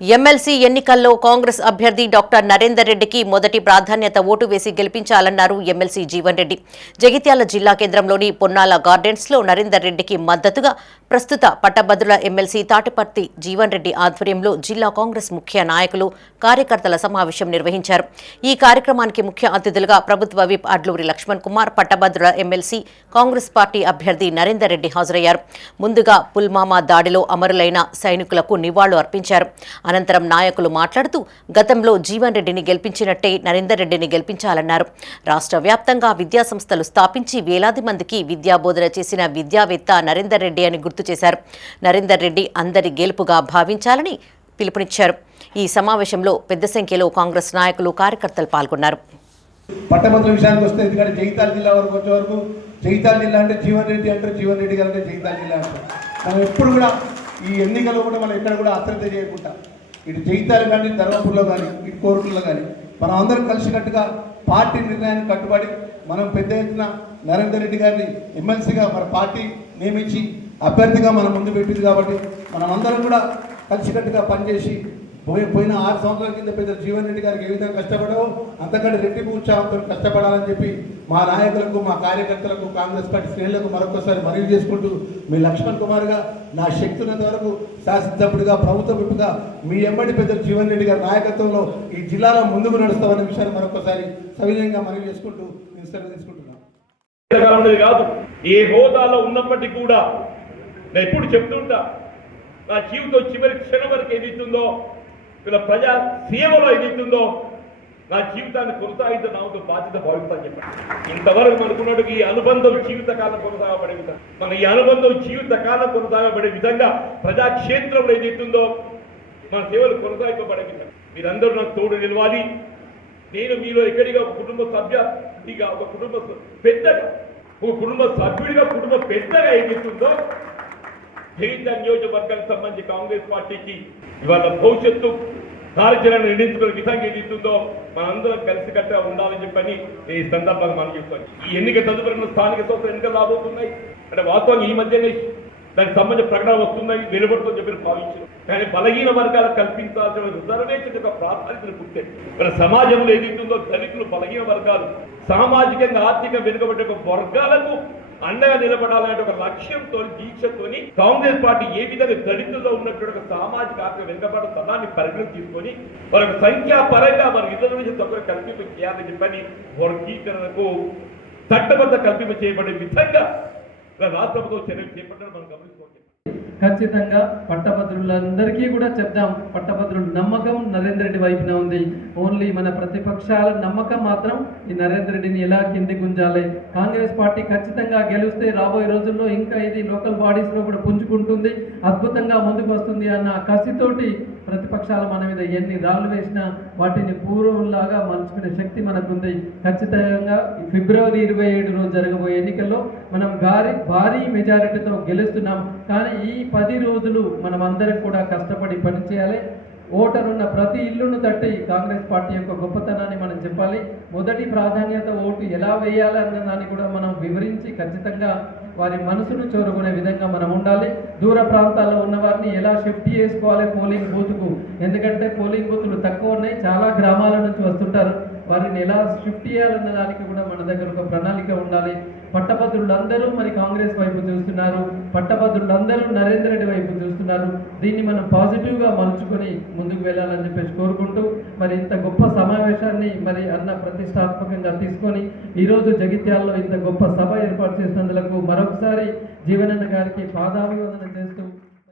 MLC ఎన్నికల్లో కాంగ్రెస్ అభ్యర్థి doctor Narender రెడ్డికి మొదటి ప్రాధాన్యత ఓటు వేసి గెలిపించాలన్నారు ఎమ్మెల్సీ జీవన్ రెడ్డి. జగిత్యాల జిల్లా కేంద్రంలోని పొన్నాల గార్డెన్స్లో నరేందర్ రెడ్డికి మద్దతుగా ప్రస్తుత పట్టభద్రుల ఎమ్మెల్సీ తాటిపర్తి జీవన్ రెడ్డి ఆధ్వర్యంలో జిల్లా కాంగ్రెస్ ముఖ్య నాయకులు కార్యకర్తల సమావేశం నిర్వహించారు. ఈ కార్యక్రమానికి ముఖ్య అతిథులుగా ప్రభుత్వ విప్ అడ్లూరి లక్ష్మణ్ కుమార్ పట్టభద్రుల ఎమ్మెల్సీ కాంగ్రెస్ పార్టీ అభ్యర్థి నరేందర్ రెడ్డి హాజరయ్యారు. ముందుగా పుల్మామా దాడిలో అమరులైన సైనికులకు నివాళులు అర్పించారు. అనంతరం నాయకులు మాట్లాడుతూ గతంలో జీవన్ రెడ్డిని గెలిపించినట్టే నరేందర్ రెడ్డిని గెలిపించాలన్నారు. రాష్ట్ర వ్యాప్తంగా విద్యాసంస్థలు స్థాపించి వేలాది మందికి విద్యాబోధన చేసిన విద్యావేత్త నరేందర్ రెడ్డి అని గుర్తు చేశారు. నరేందర్ రెడ్డి అందరి గెలుపుగా భావించాలని పిలుపునిచ్చారు. ఈ సమావేశంలో పెద్ద సంఖ్యలో కాంగ్రెస్ నాయకులు కార్యకర్తలు పాల్గొన్నారు. పట్టభద్రుల విషయానికి వస్తే ఎందుకంటే జగితాల జిల్లా వరకు వచ్చే వరకు జగితాల జిల్లా అంటే జీవన్ రెడ్డి అంటారు జీవన్ రెడ్డి గారు అంటే జగితాల జిల్లా అంటారు. మనం ఎప్పుడు కూడా ఈ ఎన్నికల్లో కూడా మనం ఎక్కడ కూడా అశ్రద్ధ చేయకుండా ఇటు జయితారు కానీ ధర్మపూర్లో కానీ ఇటు కోరుకుల్లో కానీ మనం అందరం కలిసికట్టుగా పార్టీ నిర్ణయానికి కట్టుబడి మనం పెద్ద ఎత్తున నరేందర్ రెడ్డి గారిని ఎమ్మెల్సీగా మన పార్టీ నియమించి అభ్యర్థిగా మనం ముందు పెట్టింది కాబట్టి మనం అందరం కూడా కలిసికట్టుగా పనిచేసి పోయి పోయిన ఆరు సంవత్సరాల కింద పెద్ద జీవన్ రెడ్డి గారికి ఏ విధంగా కష్టపడావో? అంతకంటే రెట్టింపు ఉత్సాహంతో కష్టపడాలని చెప్పి మా నాయకులకు మా కార్యకర్తలకు కాంగ్రెస్ పార్టీ శ్రేణులకు మరొకసారి మనవి చేసుకుంటూ మీ లక్ష్మణ్ కుమార్గా నా శక్తి ఉన్నంత వరకు శాసనసభ్యుడిగా ప్రభుత్వ విప్పుగా మీ ఎంబడి పెద్ద జీవన్ రెడ్డి గారి నాయకత్వంలో ఈ జిల్లాలో ముందుకు నడుస్తామనే విషయాన్ని మరొకసారి సవినయంగా మనవి చేసుకుంటూ నేను సెలవు తీసుకుంటున్నాను కాదు. ఏ హోదాలో ఉన్నప్పటికీ కూడా నేను ఎప్పుడు చెప్తుంటా నా జీవితం చివరి క్షణం వరకు ఇస్తుందో ఇలా ప్రజా సేవలో ఏదైతుందో నా జీవితాన్ని కొనసాగించడం నా బాధ్యత భావిస్తాను చెప్పాను ఇంతవరకు మనకున్నట్టు ఈ అనుబంధం జీవితకాలం కొనసాగబడే విధంగా మన ఈ అనుబంధం జీవితకాలం కొనసాగబడే విధంగా ప్రజాక్షేత్రంలో ఏదైతుందో మన సేవలు కొనసాగింపబడే విధంగా మీరందరూ నాకు తోడు నిలవాలి. నేను మీలో ఎక్కడిగా ఒక కుటుంబ సభ్యుడిగా ఒక కుటుంబ పెద్దగా ఒక కుటుంబ సభ్యుడిగా కుటుంబ పెద్దగా ఏదైతుందో జగిత్యాల నియోజకవర్గానికి సంబంధించి కాంగ్రెస్ పార్టీకి ఇవాళ భవిష్యత్తు కార్యాచరణ నిర్ణయించుకునే విధంగా ఏదైతుందో మనందరం కలిసికట్టుగా ఉండాలని చెప్పని ఈ సందర్భంగా మనం చెప్తాం ఈ ఎన్నిక తదుపరి స్థానిక సంస్థలు ఎన్నికలు రాబోతున్నాయి. అంటే వాస్తవం ఈ మధ్యనే దానికి సంబంధించిన ప్రకటన వస్తుందని వెలువడుతుందని చెప్పి భావించారు కానీ బలహీన వర్గాలకు కల్పించాల్సిన రిజర్వేషన్ యొక్క ప్రాధాన్యతను గుర్తే మన సమాజంలో ఏదైతుందో దళితులు బలహీన వర్గాలు సామాజికంగా ఆర్థిక వెనుకబడ్డ ఒక వర్గాలకు అండగా నిలబడాలనే ఒక లక్ష్యంతో దీక్షతోని కాంగ్రెస్ పార్టీ ఏ విధంగా దళితుల్లో ఉన్నటువంటి ఒక సామాజిక ఆర్థిక వెనుకబడ తనాన్ని పరిగణ తీసుకొని వారికి సంఖ్యాపరంగా మన నుంచి తక్కువ కల్పింపు చేయాలని చెప్పని వర్గీకరణకు చట్టబద్ధ కల్పింపు చేయబడే విధంగా రాష్ట్ర ప్రభుత్వం చర్యలు చేపట్టడం మనం గమనించుకోవచ్చు ఖచ్చితంగా పట్టభద్రులందరికీ కూడా చెప్దాం. పట్టభద్రుల నమ్మకం నరేంద్ర రెడ్డి వైపున ఉంది. ఓన్లీ మన ప్రతిపక్షాల నమ్మకం మాత్రం ఈ నరేంద్ర రెడ్డిని ఎలా కింది గుంజాలి? కాంగ్రెస్ పార్టీ ఖచ్చితంగా గెలిస్తే రాబోయే రోజుల్లో ఇంకా ఇది లోకల్ బాడీస్లో కూడా పుంజుకుంటుంది. అద్భుతంగా ముందుకు వస్తుంది అన్న కసితోటి ప్రతిపక్షాలు మన మీద ఎన్ని రాళ్ళు వేసినా వాటిని పూర్వంలాగా మలుచుకునే శక్తి మనకుంది. ఖచ్చితంగా ఫిబ్రవరి ఇరవై ఏడు రోజు జరగబోయే ఎన్నికల్లో మనం గారి భారీ మెజారిటీతో గెలుస్తున్నాం. కానీ ఈ పది రోజులు మనం అందరం కూడా కష్టపడి పనిచేయాలి. ఓటర్ ఉన్న ప్రతి ఇల్లును తట్టి కాంగ్రెస్ పార్టీ యొక్క గొప్పతనాన్ని మనం చెప్పాలి. మొదటి ప్రాధాన్యత ఓటు ఎలా వేయాలన్న దాన్ని కూడా మనం వివరించి ఖచ్చితంగా వారి మనసును చోరుకునే విధంగా మనం ఉండాలి. దూర ప్రాంతాల్లో ఉన్న వారిని ఎలా షిఫ్ట్ చేసుకోవాలి పోలింగ్ బూత్కు? ఎందుకంటే పోలింగ్ బూత్లు తక్కువ ఉన్నాయి. చాలా గ్రామాల నుంచి వస్తుంటారు. వారిని ఎలా షిఫ్ట్ చేయాలన్న దానికి కూడా మన దగ్గర ఒక ప్రణాళిక ఉండాలి. పట్టభద్రులందరూ మరి కాంగ్రెస్ వైపు చూస్తున్నారు. పట్టభద్రులందరూ నరేంద్ర రెడ్డి వైపు చూస్తున్నారు. దీన్ని మనం పాజిటివ్గా మలుచుకొని ముందుకు వెళ్ళాలని చెప్పేసి కోరుకుంటూ మరి ఇంత గొప్ప సమావేశాన్ని మరి అన్న ప్రతిష్టాత్మకంగా తీసుకొని ఈరోజు జగిత్యాల్లో ఇంత గొప్ప సభ ఏర్పాటు చేసినందులకు మరొకసారి జీవనన్న గారికి పాదాభివందనం చేస్తూ